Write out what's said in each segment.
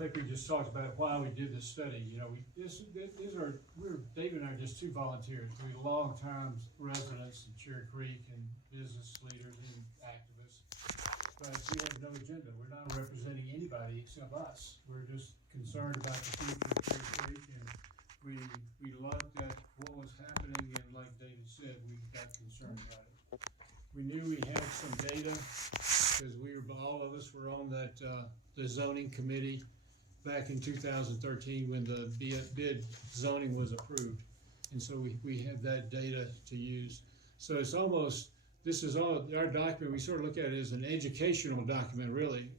think we just talked about why we did this study. You know, David and I are just two volunteers. We're long-time residents in Cherry Creek and business leaders and activists. But we have no agenda. We're not representing anybody except us. We're just concerned about the future of Cherry Creek, and we looked at what was happening, and like David said, we got concerned about it. We knew we had some data, because all of us were on that, the zoning committee back in 2013 when the bid zoning was approved. And so we had that data to use. So it's almost, this is all, our document, we sort of look at it as an educational document, really.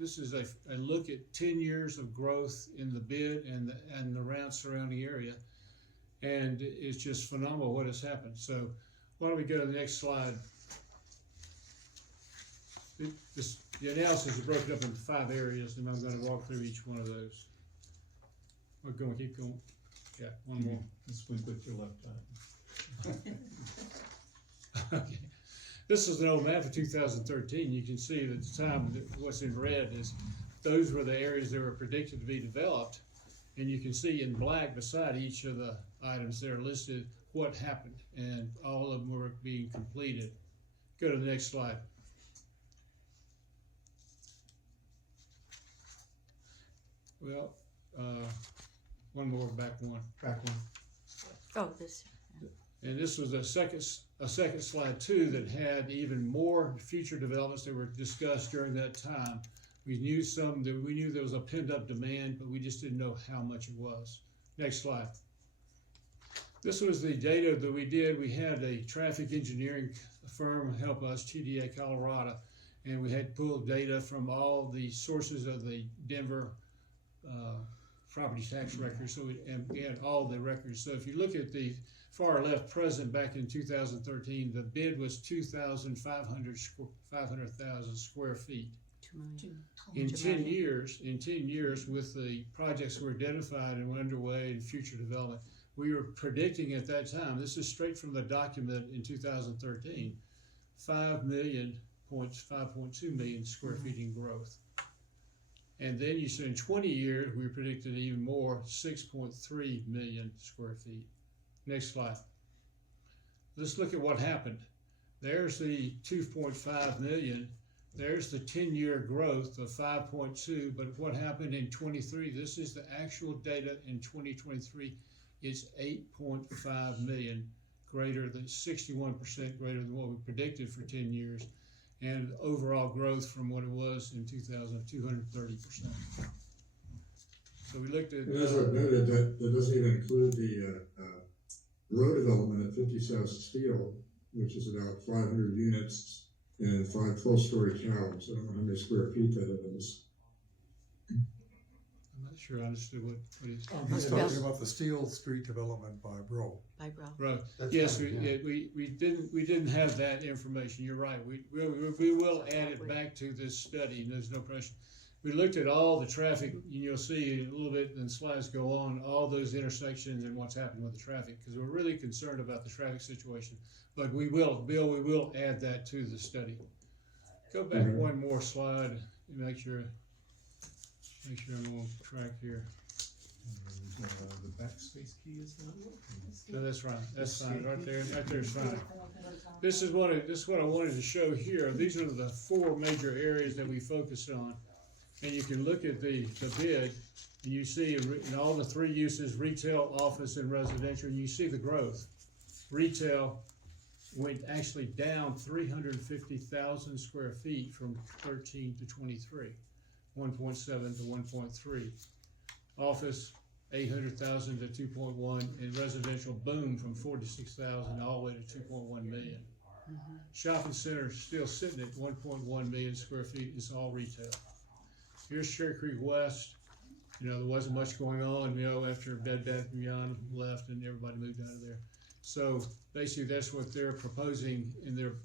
This is a look at 10 years of growth in the bid and the around surrounding area. And it's just phenomenal what has happened. So why don't we go to the next slide? The analysis is broken up into 5 areas, and I'm going to walk through each one of those. We're going to keep going. Yeah, one more. Let's wink with your left eye. Okay. This is an old map of 2013. You can see that the time that what's in red is those were the areas that were predicted to be developed, and you can see in black beside each of the items that are listed what happened, and all of them were being completed. Go to the next slide. Well, one more, back one. Oh, this. And this was a second slide too that had even more future developments that were discussed during that time. We knew there was a pent up demand, but we just didn't know how much it was. Next slide. This was the data that we did. We had a traffic engineering firm help us, TDA Colorado, and we had pulled data from all the sources of the Denver property tax records, so we had all the records. So if you look at the far left present back in 2013, the bid was 500,000 square feet. 2 million. In 10 years, with the projects were identified and were underway in future development, we were predicting at that time, this is straight from the document in 2013, 5.2 million square feet in growth. And then you said in 20 years, we predicted even more, 6.3 million square feet. Next slide. Let's look at what happened. There's the 2.5 million. There's the 10-year growth of 5.2, but what happened in 23? This is the actual data in 2023. It's 8.5 million, greater than 61% greater than what we predicted for 10 years. And overall growth from what it was in 2000, 230%. So we looked at. As I've noted, that doesn't even include the road development at 50 South Steel, which is about 500 units and 5 12-story towers. I don't know how many square feet that is. I'm not sure I understood what is. He's talking about the Steel Street development by Bro. By Bro. Right. That's Yes, right, we didn't have that information. You're right. We will add it back to this study, and there's no question. We looked at all the traffic, and you'll see a little bit, and slides go on, all those intersections and what's happening with the traffic, because we're really concerned about the traffic situation. But we will add that to the study. Go back one more slide and make sure I'm on track here. The backspace key is not working. No, that's right. That's fine. Right there is fine. This is what I wanted to show here. These are the 4 major areas that we focused on. And you can look at the bid, and you see in all the 3 uses, retail, office, and residential, and you see the growth. Retail went actually down 350,000 square feet from 13 to 23, 1.7 to 1.3. Office, 800,000 to 2.1, and residential boom from 46,000 all the way to 2.1 million. Shopping center still sitting at 1.1 million square feet. It's all retail. Here's Cherry Creek West. You know, there wasn't much going on, you know, after Bed Bath & Beyond left and everybody moved out of there. So basically that's what they're proposing in their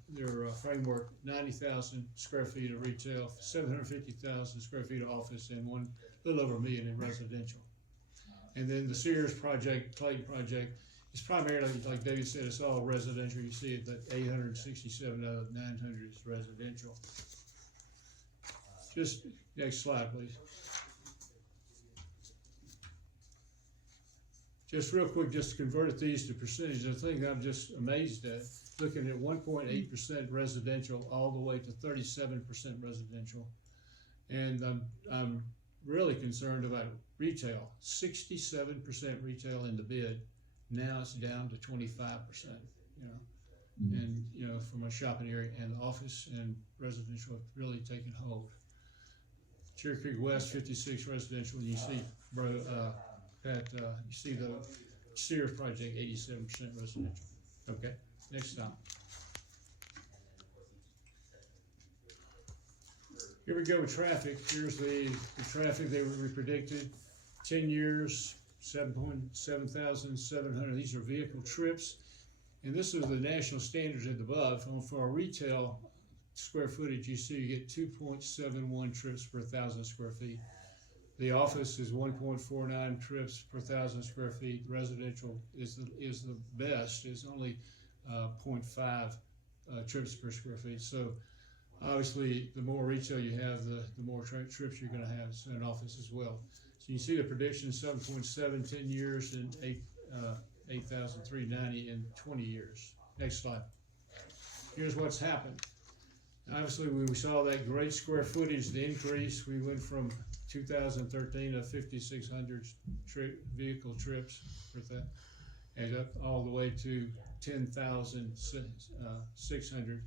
framework, 90,000 square feet of retail, 750,000 square feet of office, and a little over $1 million in residential. And then the Sears project, Clayton project, is primarily, like David said, it's all residential. You see it that 867 out of 900 is residential. Just next slide, please. just real quick, just converted these to percentages, the thing I'm just amazed at, looking at 1.8% residential all the way to 37% residential. And I'm really concerned about retail, 67% retail in the bid, now it's down to 25%, you know. And, you know, from a shopping area, and office and residential have really taken hold. Cherry Creek West, 56 residential, and you see, you see the Sears project, 87% residential. Okay, next time. Here we go with traffic. Here's the traffic that we predicted. 10 years, 7,700. These are vehicle trips. And this is the national standards at the above. For our retail square footage, you see you get 2.71 trips per 1,000 square feet. The office is 1.49 trips per 1,000 square feet. Residential is the best. It's only 0.5 trips per square feet. So obviously, the more retail you have, the more trips you're going to have in an office as well. So you see the prediction: 7.7, 10 years, and 8,390 in 20 years. Next slide. Here's what's happened. Obviously, we saw that great square footage, the increase. We went from 2013 to 5,600 vehicle trips per that, and up all the way to 10,600.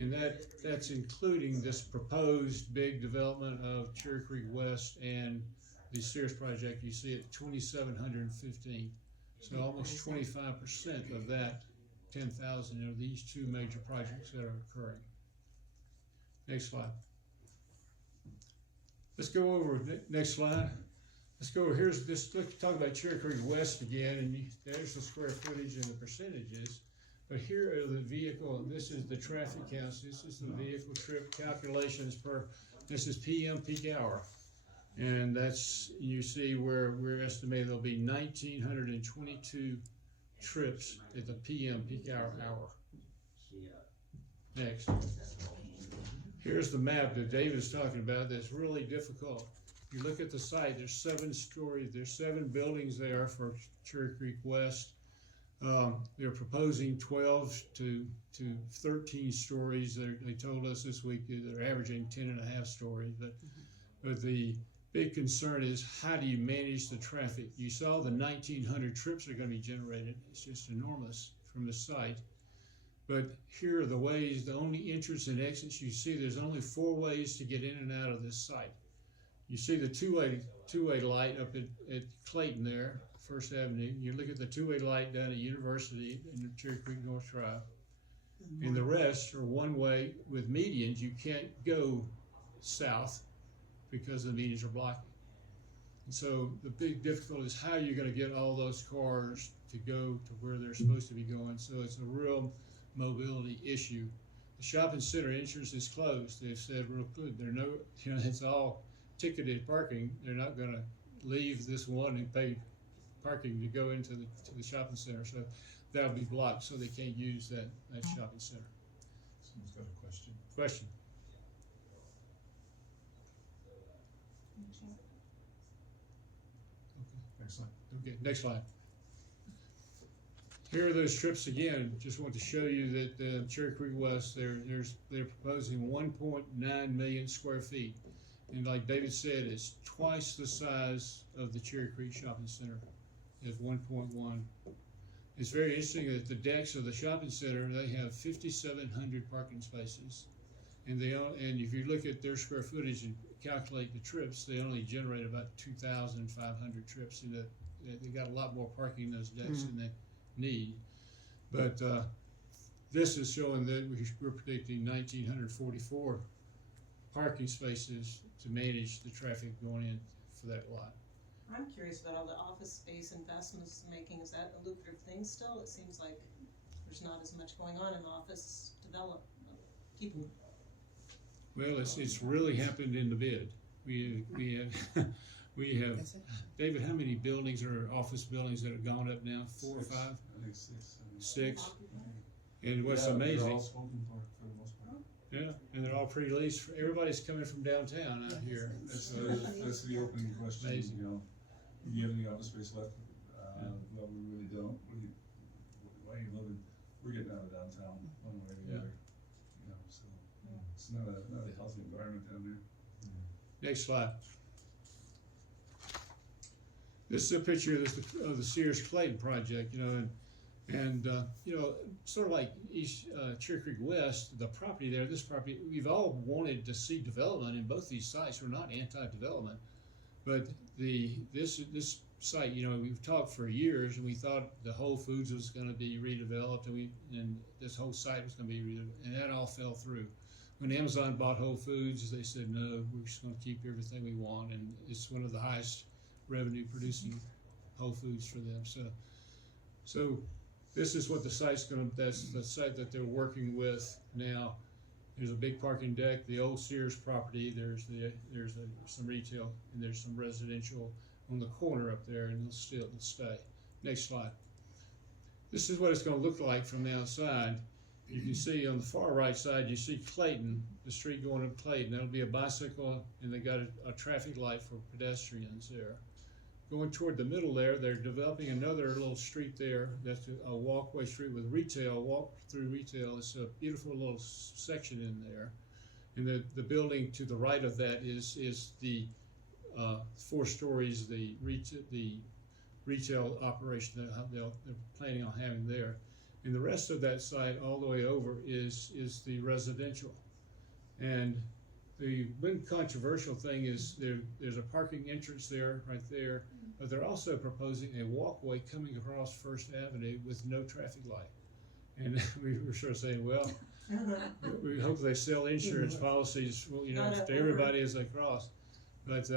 And that's including this proposed big development of Cherry Creek West and the Sears project. You see it 2,715. So almost 25% of that 10,000 are these two major projects that are occurring. Next slide. Let's go over, next slide. Let's go over, let's talk about Cherry Creek West again, and there's the square footage and the percentages. But here are the vehicle, and this is the traffic counts. This is the vehicle trip calculations this is PM peak hour. And that's, you see where we're estimating there'll be 1,922 trips at the PM peak hour. Next. Here's the map that David's talking about that's really difficult. You look at the site, there's 7 buildings there for Cherry Creek West. They're proposing 12 to 13 stories. They told us this week they're averaging 10.5 stories. But the big concern is, how do you manage the traffic? You saw the 1,900 trips are going to be generated. It's just enormous from the site. But here are the ways, the only entrance and exits. You see there's only 4 ways to get in and out of this site. You see the two-way light up at Clayton there, First Avenue. You look at the two-way light down at University in Cherry Creek North Drive. And the rest are one-way with medians. You can't go south because the medians are blocking. And so the big difficulty is how you're going to get all those cars to go to where they're supposed to be going. So it's a real mobility issue. The shopping center entrance is closed. They've said real good. It's all ticketed parking. They're not going to leave this one and pay parking to go into the shopping center. So that'll be blocked, so they can't use that shopping center. Someone's got a question. Question? Next slide. Okay, next slide. Here are those trips again. Just want to show you that Cherry Creek West, they're proposing 1.9 million square feet. And like David said, it's twice the size of the Cherry Creek Shopping Center at 1.1. It's very interesting that the decks of the shopping center, they have 5,700 parking spaces. And if you look at their square footage and calculate the trips, they only generate about 2,500 trips. And they got a lot more parking in those decks than they need. But this is showing that we're predicting 1,944 parking spaces to manage the traffic going in for that lot. I'm curious about all the office space investments making. Is that a lucrative thing still? It seems like there's not as much going on in the office development. Well, it's really happened in the bid. We have David, how many buildings are office buildings that have gone up now? 4 or 5? I think 6. 6. And what's amazing, They're all spoken for the most part. yeah, and they're all pre-leased. Everybody's coming from downtown out here. That's the open question. Amazing. You know, do you have any office space left? No, we really don't. Why you living, we're getting out of downtown one way or the Yeah. other. You know, so, it's not a healthy environment down there. Next slide. This is a picture of the Sears Clayton project, you know, and you know, sort of like East Cherry Creek West, the property there, this property, we've all wanted to see development in both these sites. We're not anti-development, but this site, you know, we've talked for years, and we thought the Whole Foods was going to be redeveloped, and this whole site was going to be redeveloped, and that all fell through. When Amazon bought Whole Foods, they said, no, we're just going to keep everything we want, and it's one of the highest revenue producing Whole Foods for them. So this is what the site's that's the site that they're working with now. There's a big parking deck, the old Sears property, there's some retail, and there's some residential on the corner up there, and it'll stay. Next slide. This is what it's gonna look like from the outside. You can see on the far right side, you see Clayton, the street going up Clayton. That'll be a bicycle, and they got a traffic light for pedestrians there. Going toward the middle there, they're developing another little street there. That's a walkway street with retail, walk through retail. It's a beautiful little section in there. And the building to the right of that is the 4 stories, the retail operation that they're planning on having there. And the rest of that site all the way over is the residential. And the big controversial thing is there's a parking entrance there, right there, but they're also proposing a walkway coming across First Avenue with no traffic light. And we were sort of saying, well, we hope they sell insurance policies, well, you know, to everybody as they cross. But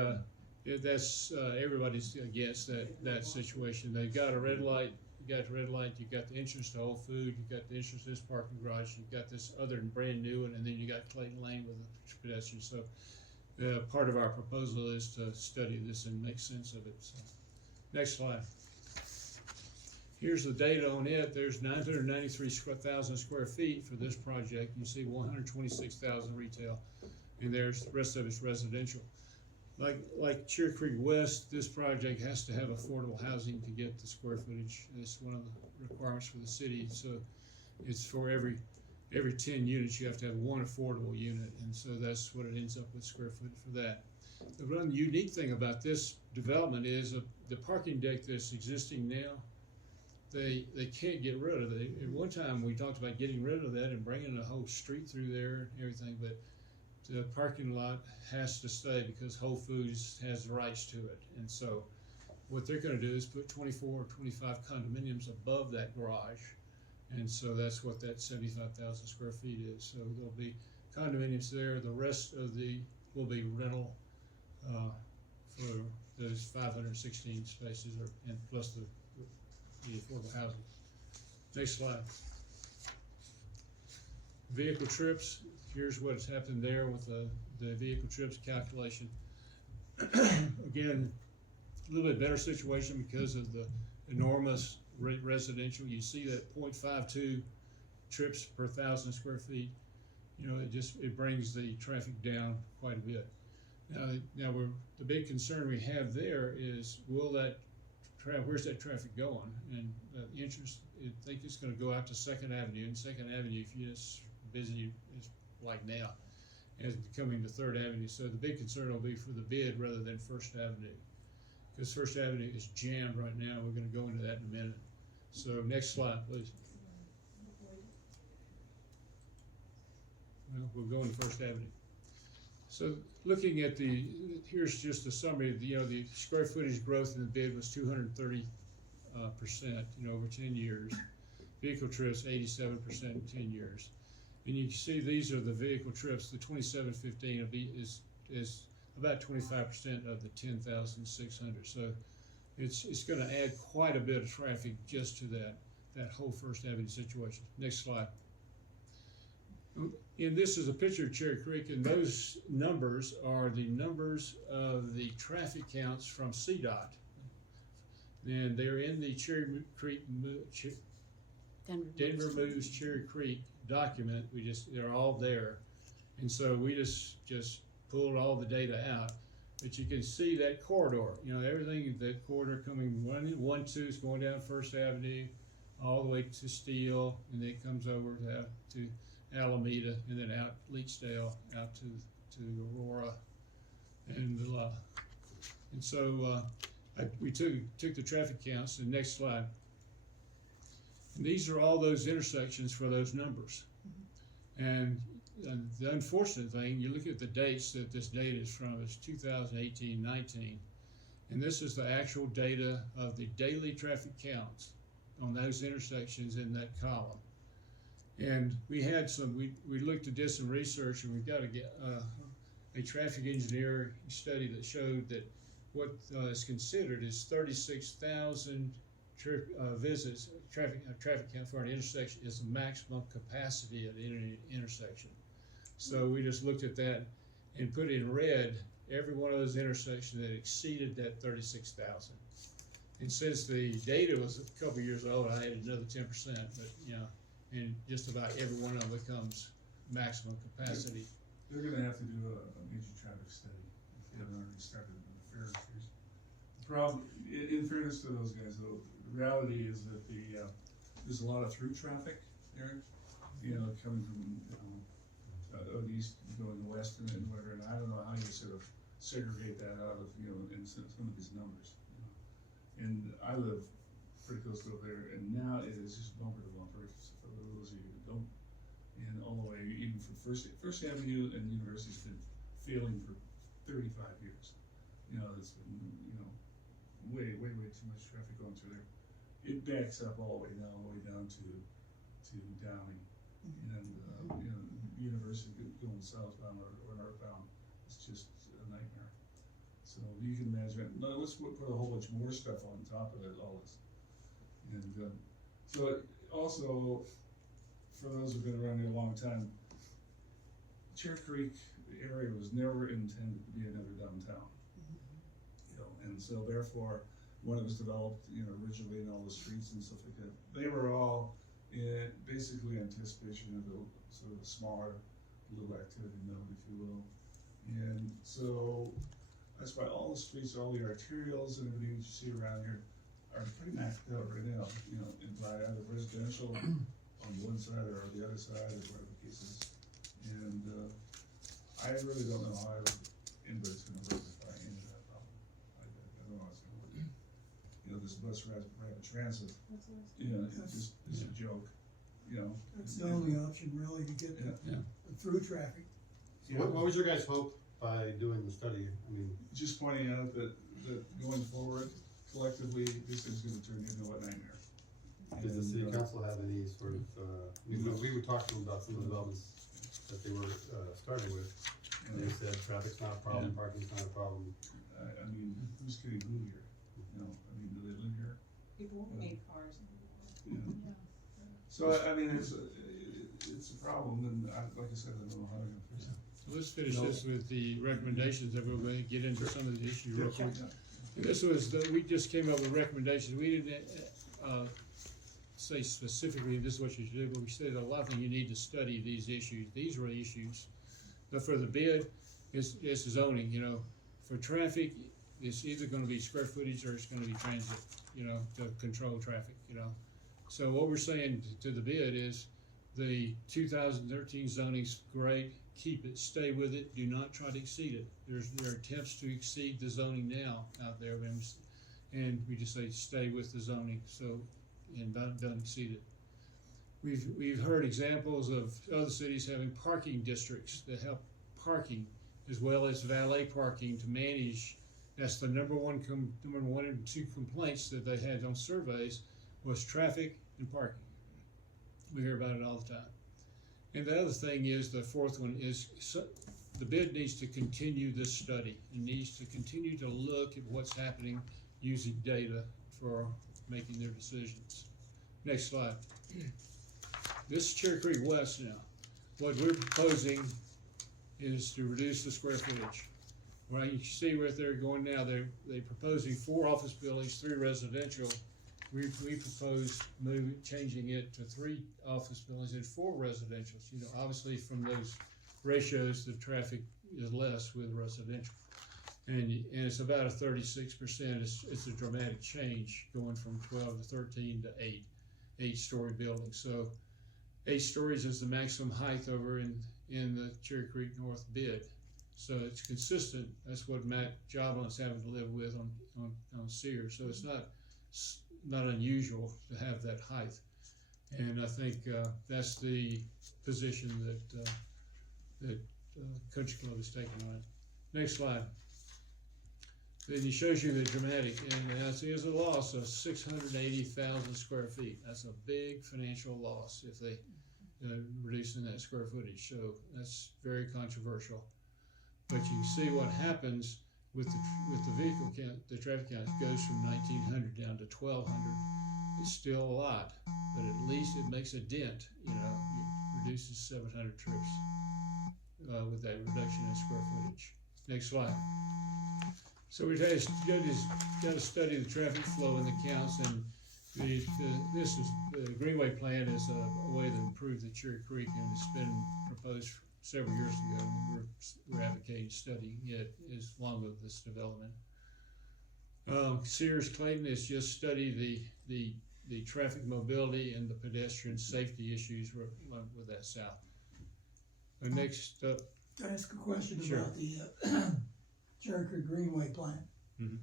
that's everybody's against that situation. They've got a red light. You got the red light, you got the entrance to Whole Food, you got the entrance to this parking garage, you got this other brand new one, and then you got Clayton Lane with the pedestrians. So part of our proposal is to study this and make sense of it. So, next slide. Here's the data on it. There's 993,000 square feet for this project. You see 126,000 retail, and there's the rest of it's residential. Like Cherry Creek West, this project has to have affordable housing to get the square footage. It's one of the requirements for the city. So it's for every 10 units, you have to have one affordable unit. And so that's what it ends up with square foot for that. The one unique thing about this development is the parking deck that's existing now, they can't get rid of it. At one time, we talked about getting rid of that and bringing the whole street through there and everything, but the parking lot has to stay because Whole Foods has the rights to it. And so what they're gonna do is put 24 or 25 condominiums above that garage. And so that's what that 75,000 square feet is. So there'll be condominiums there. The rest of will be rental for those 516 spaces and plus the affordable housing. Next slide. Vehicle trips. Here's what's happened there with the vehicle trips calculation. Again, a little bit better situation because of the enormous residential. You see that 0.52 trips per 1,000 square feet. You know, it brings the traffic down quite a bit. Now the big concern we have there is where's that traffic going? And the interest, I think it's going to go out to Second Avenue. And Second Avenue, if you're as busy as like now, is becoming to Third Avenue. So the big concern will be for the bid rather than First Avenue, because First Avenue is jammed right now. We're going to go into that in a minute. So next slide, please. Well, we'll go into First Avenue. So looking at here's just a summary of the square footage growth in the bid was 230%, over 10 years. Vehicle trips 87% in 10 years. And you can see these are the vehicle trips. The 2715 is about 25% of the 10,600. So it's going to add quite a bit of traffic just to that whole First Avenue situation. Next slide. And this is a picture of Cherry Creek, and those numbers are the numbers of the traffic counts from CDOT. And they're in the Cherry Creek, Denver Moves Cherry Creek document. They're all there. And so we just pulled all the data out. but you can see that corridor, you know, everything, that corridor coming, 1-2 is going down First Avenue, all the way to Steele, and then it comes over to Alameda, and then out Leachdale, out to Aurora, and so we took the traffic counts. The next slide. And these are all those intersections for those numbers. And the unfortunate thing, you look at the dates that this data is from, it's 2018-19, and this is the actual data of the daily traffic counts on those intersections in that column. And we had we looked at this in research, and we've got to get a traffic engineer study that showed that what is considered is 36,000 visits, traffic count for an intersection is the maximum capacity of the intersection. So we just looked at that and put in red every one of those intersections that exceeded that 36,000. And since the data was a couple years old, I added another 10%, but and just about every one of them becomes maximum capacity. They're gonna have to do a major traffic study if they haven't already started in the fair streets. The problem, in fairness to those guys, though, the reality is that there's a lot of through traffic there, coming from, out east, going west and whatever, and I don't know how you sort of segregate that out of, in some of these numbers. And I live pretty close to up there, and now it is just bumper to bumper, for those of you who don't. And all the way, even from First Avenue and University's been failing for 35 years. It's been, way too much traffic going through there. It backs up all the way down to Downing. And, University going southbound or northbound, it's just a nightmare. So you can imagine, let's put a whole bunch more stuff on top of it, all this. And so also, for those who've been around here a long time, Chair Creek area was never intended to be another downtown. And so therefore, when it was developed, originally, and all the streets and stuff like that, they were all in basically anticipation of a sort of a smaller little activity node, if you will. And so that's why all the streets, all the arterials and everything that you see around here are pretty maxed out right now, and by either residential on one side or the other side, or whatever the case is. And I really don't know how anybody's gonna rectify any of that problem. I don't know how it's gonna work. This bus rapid transit, it's just, it's a joke, That's the only option really to get the through traffic. What was your guys' hope by doing the study? I mean, just pointing out that going forward, collectively, this is gonna turn into a nightmare. does the city council have any sort of, we were talking about some of the developments that they were starting with, and they said traffic's not a problem, parking's not a problem. I mean, who's kidding who here? Do they live here? People won't need cars. So, I mean, it's a problem, and like I said, I don't know how they're gonna fix it. So let's finish this with the recommendations, and we're going to get into some of the issues real quick. This was, we just came up with recommendations. We didn't say specifically this is what you should do, but we said a lot of things you need to study these issues. These were the issues. But for the bid, it's zoning, For traffic, it's either gonna be square footage or it's gonna be transit, to control traffic, So what we're saying to the bid is the 2013 zoning's great, keep it, stay with it, do not try to exceed it. There are attempts to exceed the zoning now out there, and we just say stay with the zoning, and don't exceed it. We've heard examples of other cities having parking districts that help parking as well as valet parking to manage. That's the number one and two complaints that they had on surveys was traffic and parking. We hear about it all the time. And the other thing is, the fourth one is, the bid needs to continue this study. It needs to continue to look at what's happening using data for making their decisions. Next slide. This is Cherry Creek West now. What we're proposing is to reduce the square footage. Right, you see where they're going now, they're proposing 4 office buildings, 3 residential. We propose changing it to 3 office buildings and 4 residentials. Obviously from those ratios, the traffic is less with residential. and it's about a 36%. It's a dramatic change going from 12 to 13 to 8-story building. So 8 stories is the maximum height over in the Cherry Creek North bid. So it's consistent. That's what Matt Joblin's having to live with on Sears. So it's not unusual to have that height. And I think that's the position that Country Club is taking on it. Next slide. Then he shows you the dramatic, and that's a loss of 680,000 square feet. That's a big financial loss if they reducing that square footage. So that's very controversial. But you can see what happens with the vehicle count, the traffic count goes from 1,900 down to 1,200. It's still a lot, but at least it makes a dent. You know, it reduces 700 trips with that reduction in square footage. Next slide. So we got to study the traffic flow in the counts, and the Greenway plan is a way to improve the Cherry Creek, and it's been proposed several years ago. And we're advocating studying it as long as this development. Sears Clayton has just studied the traffic mobility and the pedestrian safety issues with that south. Next up. Can I ask a question Sure. about the Cherry Creek Greenway plan? Mhm.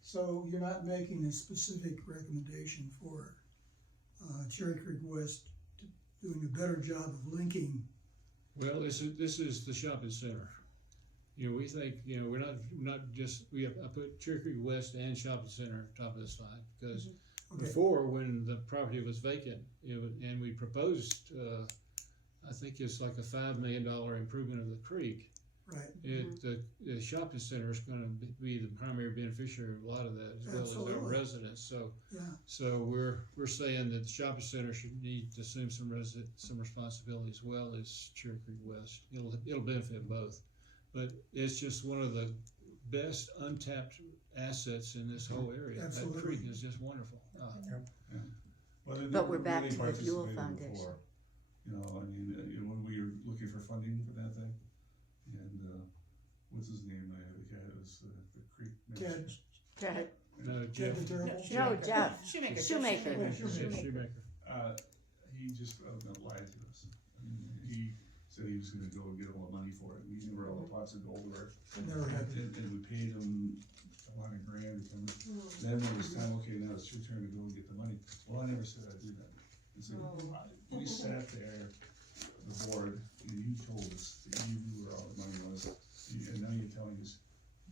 So you're not making a specific recommendation for Cherry Creek West doing a better job of linking? Well, this is the shopping center. You know, we think, you know, we're not just, I put Cherry Creek West and shopping center top of the slide, because Okay. before, when the property was vacant, and we proposed, I think it's like a $5 million improvement of the creek. Right. The shopping center is gonna be the primary beneficiary of a lot of that, as well as our Absolutely. residents. So Yeah. we're saying that the shopping center should need to assume some responsibility as well as Cherry Creek West. It'll benefit both, but it's just one of the best untapped assets in this whole area. Absolutely. That creek is just wonderful. Well, they But never we're back really to the fuel participated foundation. before. You know, I mean, when we were looking for funding for that thing, and, what's his name, the guy that was the creek. Ted. Ted. No, Ted Jeff. the Terrible? No, Jeff. Shoemaker. Shoemaker. Yeah, Shoemaker. He just lied to us. I mean, he said he was gonna go and get all the money for it, and we knew where all the pots of gold were. Never happened. And we paid him $100,000 to come in. Then when it was time, okay, now it's your turn to go and get the money. Well, I never said I'd do that. And so we sat there, the board, and you told us that you knew where all the money was, and now you're telling us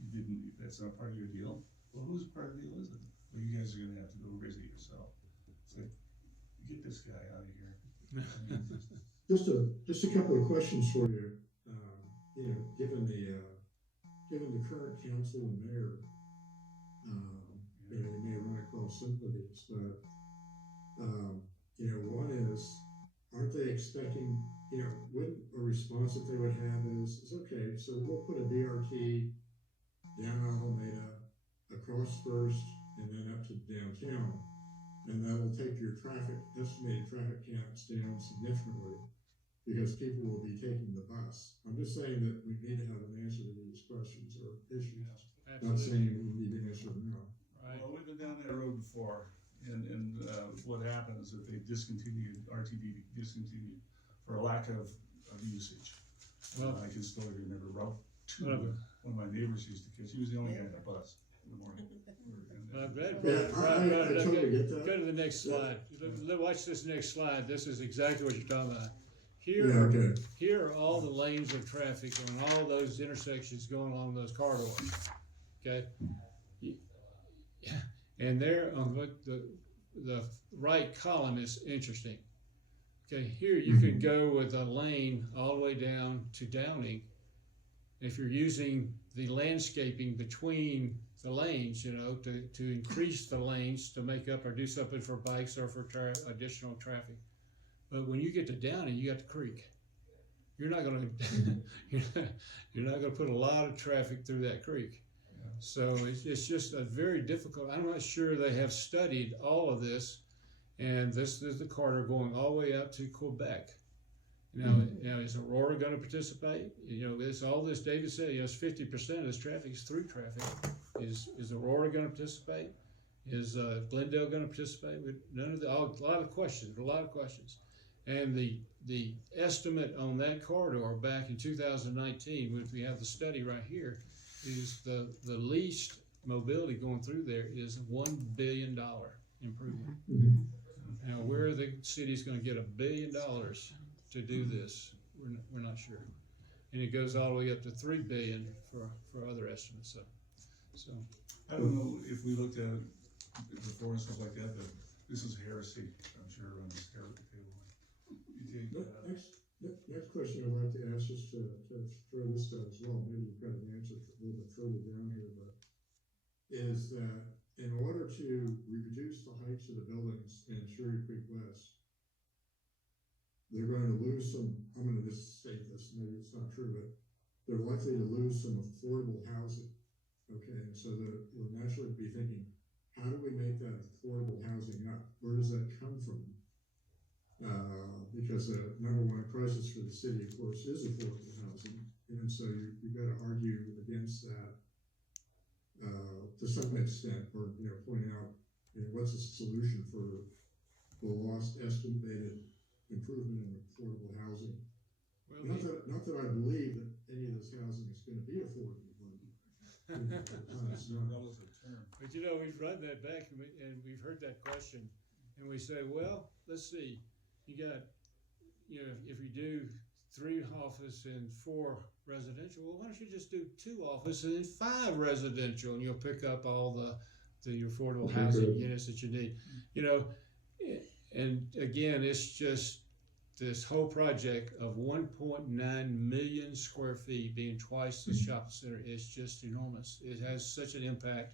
you didn't, that's not part of your deal? Well, whose part of the deal is it? Well, you guys are gonna have to go raise it yourself. It's like, get this guy out of here. I mean, Just a couple of questions for you. You know, given the current council and mayor, you know, you may run across sympathies, but you know, one is, aren't they expecting, you know, what a response that they would have is okay, so we'll put a BRT down Alameda, across First, and then up to downtown, and that will take your estimated traffic counts down significantly, because people will be taking the bus. I'm just saying that we need to have an answer to these questions or issues. Not saying we need to answer them now. Right. Well, we've been down that road before, and what happened is that they RTD discontinued for a lack of usage. Well- I can still remember Route 2, Well, one of my neighbors used to catch, he was the only guy on the bus in the morning. I'm glad. Yeah, I totally get that. Go to the next slide. Watch this next slide. This is exactly what you're talking about. Yeah, Here, okay. here are all the lanes of traffic on all those intersections going along those corridors. Okay? And there on the right column is interesting. Okay, here you can go with a lane all the way down to Downing. If you're using the landscaping between the lanes, you know, to increase the lanes to make up or do something for bikes or for additional traffic. But when you get to Downing, you got the creek. You're not gonna you're not gonna put a lot of traffic through that creek. So it's just a very difficult. I'm not sure they have studied all of this, and this is the corridor going all the way up to Quebec. Now is Aurora gonna participate? You know, this, all this David said, it's 50% of this traffic is through traffic. Is Aurora gonna participate? Is Glendale gonna participate? None of the, a lot of questions. And the estimate on that corridor back in 2019, which we have the study right here, is the least mobility going through there is $1 billion improvement. Now, where are the cities gonna get $1 billion to do this? We're not sure. And it goes all the way up to $3 billion for other estimates, so. I don't know if we looked at it before and stuff like that, but this is heresy, I'm sure, on this table. You take, Next question I'd like to ask, just to throw this out as well, maybe you've got an answer a little bit further down here, but is that in order to reduce the heights of the buildings in Cherry Creek West, they're going to lose some, I'm gonna just state this, maybe it's not true, but they're likely to lose some affordable housing. Okay, and so we'll naturally be thinking, how do we make that affordable housing up? Where does that come from? Because the number one crisis for the city, of course, is affordable housing, and so you've got to argue against that to some extent, or point out what's the solution for the lost estimated improvement in affordable housing. Well, Not that I believe that any of this housing is going to be affordable, but it's a relative term. But we've run that back and we've heard that question, and we say, well, let's see, you got, if you do 3 office and 4 residential, well, why don't you just do 2 office and 5 residential, and you'll pick up all the affordable housing units that you need, and again, it's just this whole project of 1.9 million square feet being twice the shopping center is just enormous. It has such an impact.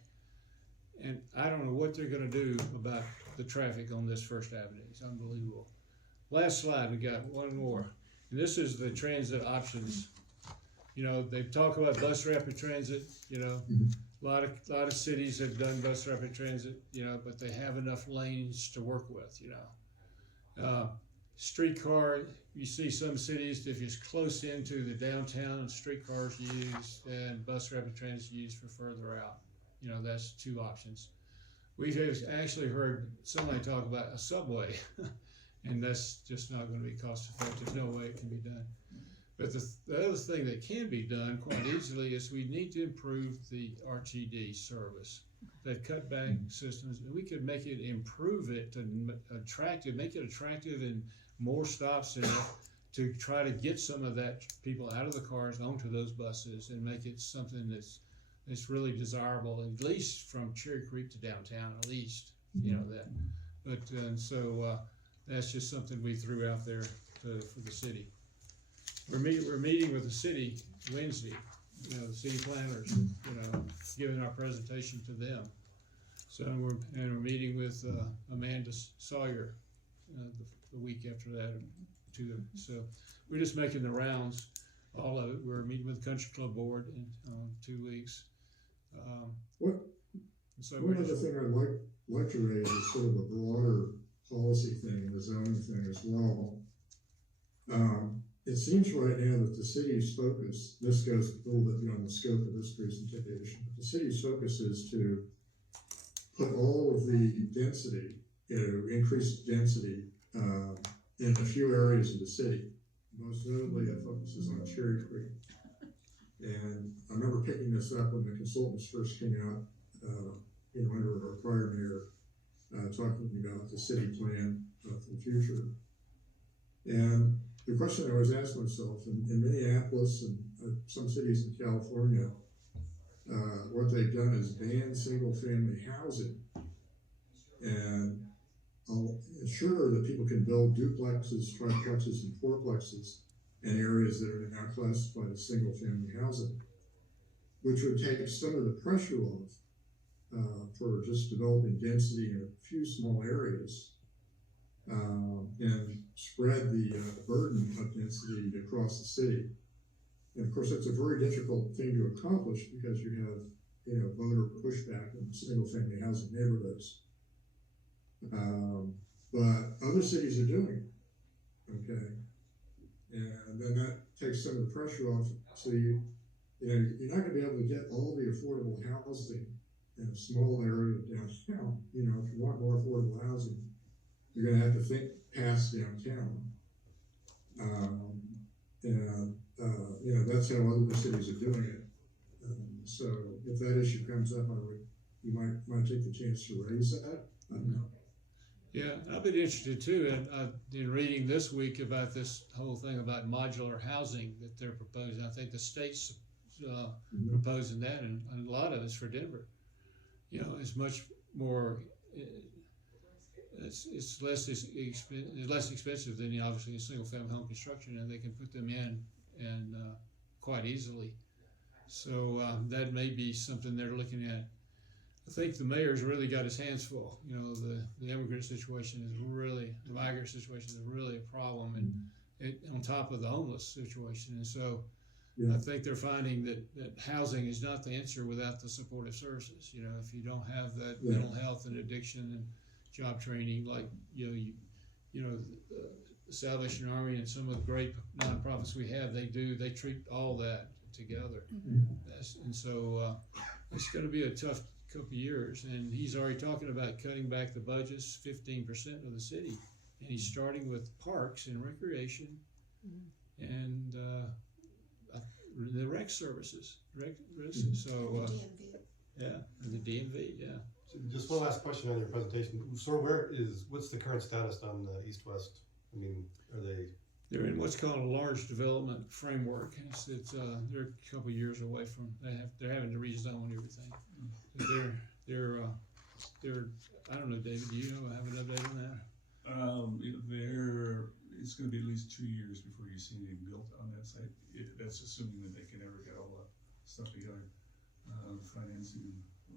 And I don't know what they're gonna do about the traffic on this First Avenue. It's unbelievable. Last slide, we got one more. And this is the transit options. They talk about bus rapid transit, a lot of cities have done bus rapid transit, but they have enough lanes to work with, Streetcar, you see some cities, if it's close into the downtown, streetcars used and bus rapid transit used for further out. That's 2 options. We've actually heard somebody talk about a subway, and that's just not going to be cost effective. There's no way it can be done. But the other thing that can be done quite easily is we need to improve the RTD service. That cutback systems, we could make it, improve it to make it attractive and more stops in it to try to get some of that people out of the cars onto those buses and make it something that's really desirable, at least from Cherry Creek to downtown, at least, that. But, and so, that's just something we threw out there for the city. We're meeting with the city Wednesday, the city planners, giving our presentation to them. So we're meeting with Amanda Sawyer the week after that too. So we're just making the rounds, all of it. We're meeting with the Country Club Board in 2 weeks. One other thing I'd like to raise is sort of a broader policy thing, the zoning thing as well. It seems right now that the city's focus, this goes a little bit beyond the scope of this presentation, but the city's focus is to put all of the density, increased density in a few areas of the city. Most notably, it focuses on Cherry Creek. And I remember picking this up when the consultants first came out, under our prior mayor, talking about the city plan for the future. And the question I was asking myself, in Minneapolis and some cities in California, what they've done is ban single-family housing and ensure that people can build duplexes, triplexes, and fourplexes in areas that are now classified as single-family housing, which would take some of the pressure off for just developing density in a few small areas and spread the burden of density across the city. And of course, that's a very difficult thing to accomplish because you have voter pushback in single-family housing neighborhoods. But other cities are doing it, okay? And then that takes some of the pressure off, so you're not gonna be able to get all the affordable housing in a small area of downtown. If you want more affordable housing, you're gonna have to think past downtown. That's how other cities are doing it. So if that issue comes up, you might take the chance to raise that. I don't know. Yeah, I've been interested too in reading this week about this whole thing about modular housing that they're proposing. I think the state's proposing that, and a lot of it's for Denver. It's much more. It's less expensive than obviously a single family home construction, and they can put them in and quite easily. So that may be something they're looking at. I think the mayor's really got his hands full. The immigrant situation is really, the migrant situation is really a problem, and on top of the homeless situation. And so Yeah. I think they're finding that housing is not the answer without the supportive services. If you don't have that Yeah. mental health and addiction and job training, like the Salvation Army and some of the great nonprofits we have, they treat all that together. And so it's going to be a tough couple of years, and he's already talking about cutting back the budgets 15% of the city, and he's starting with parks and recreation and the rec services. So yeah, and the DMV, yeah. So just one last question on your presentation. So what's the current status on the east-west? I mean, are they? They're in what's called a large development framework. They're a couple of years away from. They're having to rezone everything. They're I don't know, David. Do you have an update on that? It's going to be at least 2 years before you see anything built on that site. That's assuming that they can ever get all the stuff together, financing,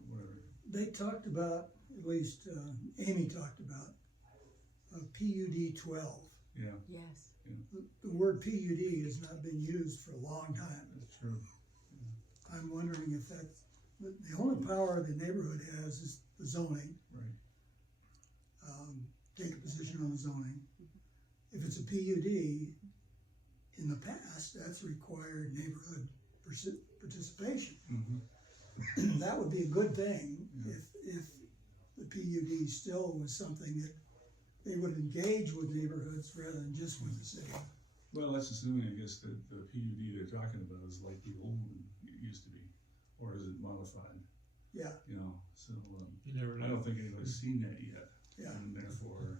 whatever. They talked about, at least Amy talked about, PUD 12. Yeah, Yes. The word PUD has not been used for a long time. that's true. I'm wondering if that's, the only power the neighborhood has is the zoning. Right. Take a position on the zoning. If it's a PUD, in the past, that's required neighborhood participation. Mm-hmm. That would be a good thing Yeah. if the PUD still was something that they would engage with neighborhoods rather than just with the city. Well, that's assuming, I guess, that the PUD they're talking about is like the old one used to be, or is it modified? Yeah, So You never know. I don't think anybody's seen that yet, yeah. and therefore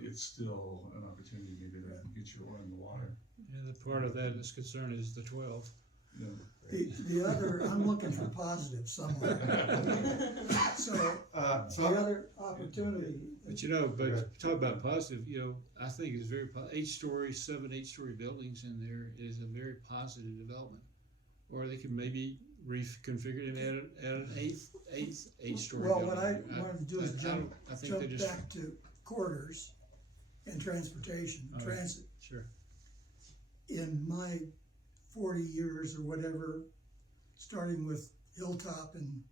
it's still an opportunity maybe to get your oar in the water. Yeah, the part of that that's concern is the 12. The other, I'm looking for positive somewhere. So, the other opportunity. But talk about positive, I think it's very, 7 8-story buildings in there is a very positive development. Or they could maybe reconfigure it and add an eighth 8-story Well, building. what I wanted to do is jump they just. back to quarters and transportation, Oh, yeah. transit. Sure. In my 40 years or whatever, starting with Hilltop and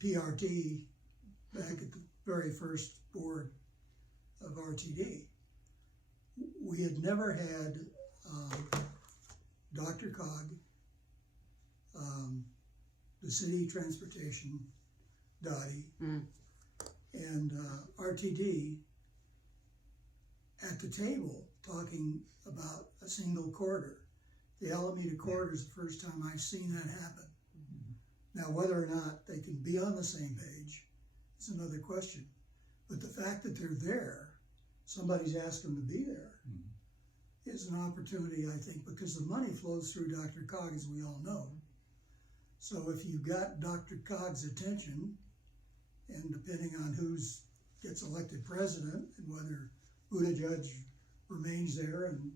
PRT back at the very first board of RTD, we had never had Dr. Cog, the city transportation, Dottie, and RTD at the table talking about a single corridor. The Alameda corridor is the first time I've seen that happen. Now, whether or not they can be on the same page is another question. But the fact that they're there, somebody's asked them to be there, is an opportunity, I think, because the money flows through Dr. Cog, as we all know. So if you got Dr. Cog's attention, and depending on who's gets elected president and whether Buttigieg remains there and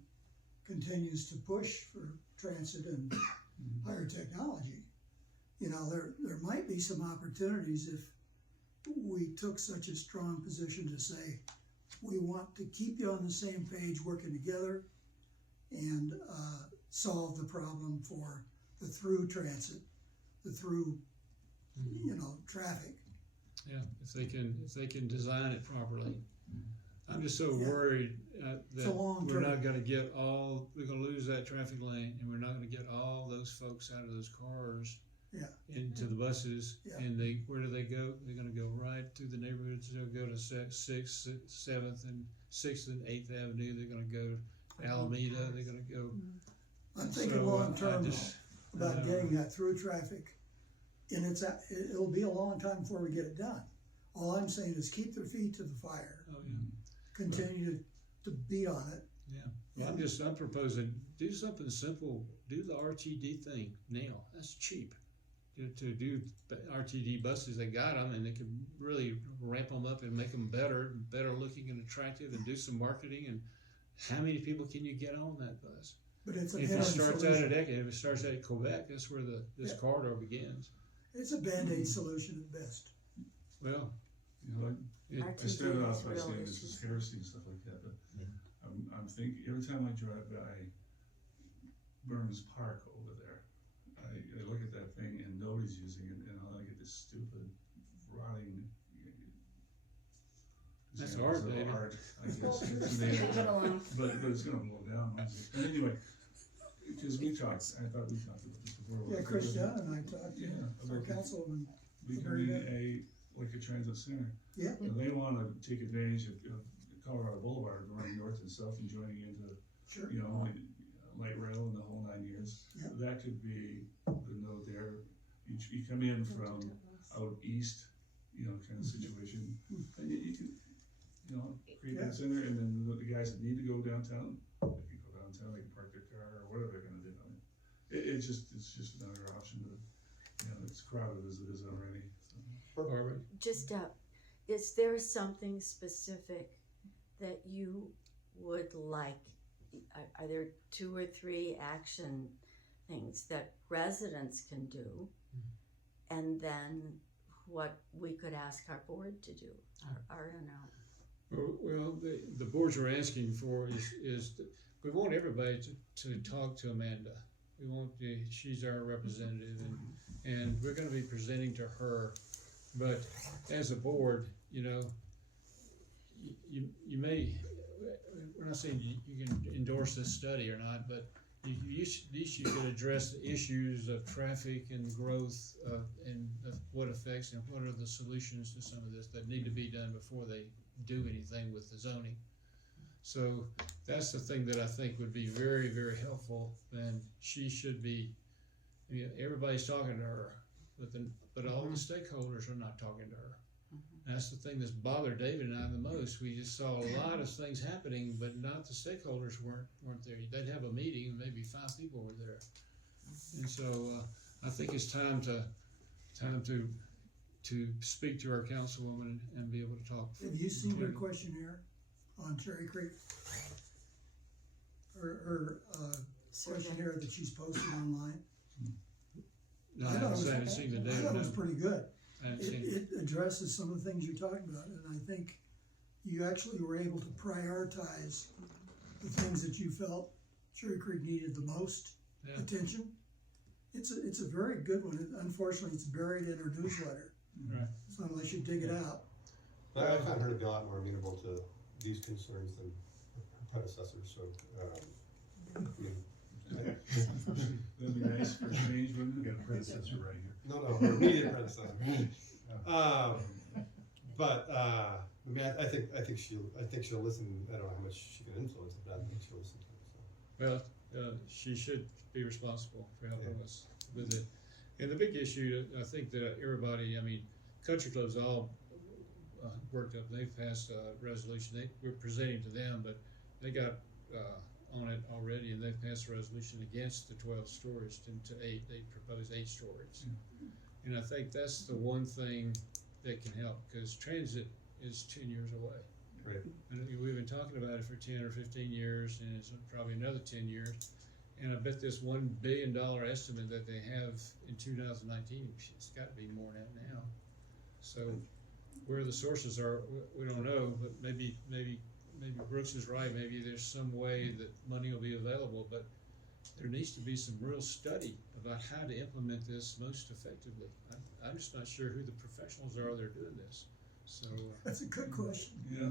continues to push for transit and higher technology, there might be some opportunities if we took such a strong position to say, we want to keep you on the same page, working together, and solve the problem for the through transit, the through, traffic. Yeah, if they can design it properly. I'm just so Yeah. worried It's a that long we're term. not gonna get all, we're gonna lose that traffic lane, and we're not gonna get all those folks out of those cars Yeah. into the buses, Yeah. and where do they go? They're gonna go right through the neighborhoods. They'll go to Sixth, Seventh, and Sixth and Eighth Avenue. They're gonna go to Alameda. They're gonna go. I'm thinking So, long I term just- about uh, getting that through traffic. And it'll be a long time before we get it done. All I'm saying is keep their feet to the fire, Oh, yeah. continue to beat on it. Well, I'm proposing, do something simple, do the RTD thing now, that's cheap. To do the RTD buses, they got them, and they can really ramp them up and make them better looking and attractive, and do some marketing, and how many people can you get on that bus? But it's a If it interim starts out solution. if it starts at Quebec, that's where this Yeah. corridor begins. It's a Band-Aid solution at best. Well, You know, I RTD started is off by real saying this issues. is heresy and stuff like that, but I'm thinking, every time I drive by Burns Park over there, I look at that thing and nobody's using it, and I get this stupid rotting. That's examples art, of baby. art, I guess. It's made- But it's gonna blow down. But anyway, because we talked, I thought we talked about this before. Yeah, Chris Dunn and I talked to Yeah, our about councilwoman. becoming like a transit center. Yeah. And they wanna take advantage of Colorado Boulevard, running north and south and joining into, Sure. you know, light rail and the whole 9 years. Yeah. That could be the node there. You come in from out east, you know, kind of situation, and you can, you know, create Yeah. that center, and then the guys that need to go downtown, they can go downtown, they can park their car or whatever they're gonna do. I mean, it's just another option, but, you know, it's crowded as it is already, so. Barbara, Just, is there something specific that you would like? Are there 2 or 3 action things that residents can do? And then what we could ask our board to do, our well, the boards are asking for is, we want everybody to talk to Amanda. We want, she's our representative, and we're gonna be presenting to her. But as a board, you know, you may, we're not saying you can endorse this study or not, but at least you could address the issues of traffic and growth, and what affects and what are the solutions to some of this that need to be done before they do anything with the zoning. So that's the thing that I think would be very, very helpful, and she should be, everybody's talking to her, but all the stakeholders are not talking to her. That's the thing that's bothered David and I the most. We just saw a lot of things happening, but not the stakeholders weren't there. They'd have a meeting and maybe 5 people were there. And so, I think it's time to speak to our councilwoman and be able to talk. Have you seen her questionnaire on Cherry Creek? Her questionnaire that she's posted online? No, I I thought it was- haven't seen the I data. thought it was No. pretty good. I haven't seen it. It addresses some of the things you're talking about, and I think you actually were able to prioritize the things that you felt Cherry Creek needed the most Yeah. attention. It's a very good one. Unfortunately, it's buried in her newsletter. Right. So unless you dig it out. But I found her to be a lot more amenable to these concerns than her predecessors, so, I mean, That'd be nice for a change, wouldn't it? Got a predecessor right here. no, her immediate predecessor. But, I mean, I think she'll listen. I don't know how much she can influence it, but I think she'll listen to it, so. Well, she should be responsible for helping us with it. And the big issue, I think that everybody, I mean, country clubs all worked up. They've passed a resolution. We're presenting to them, but they got on it already, and they've passed a resolution against the 12 stories to 8. They proposed 8 stories. And I think that's the one thing that can help, because transit is 10 years away. Right. And we've been talking about it for 10 or 15 years, and it's probably another 10 years. And I bet this $1 billion estimate that they have in 2019, it's got to be more than that now. So where the sources are, we don't know, but maybe Brooks is right. Maybe there's some way that money will be available, but there needs to be some real study about how to implement this most effectively. I'm just not sure who the professionals are that are doing this. So, That's a good question. Yeah,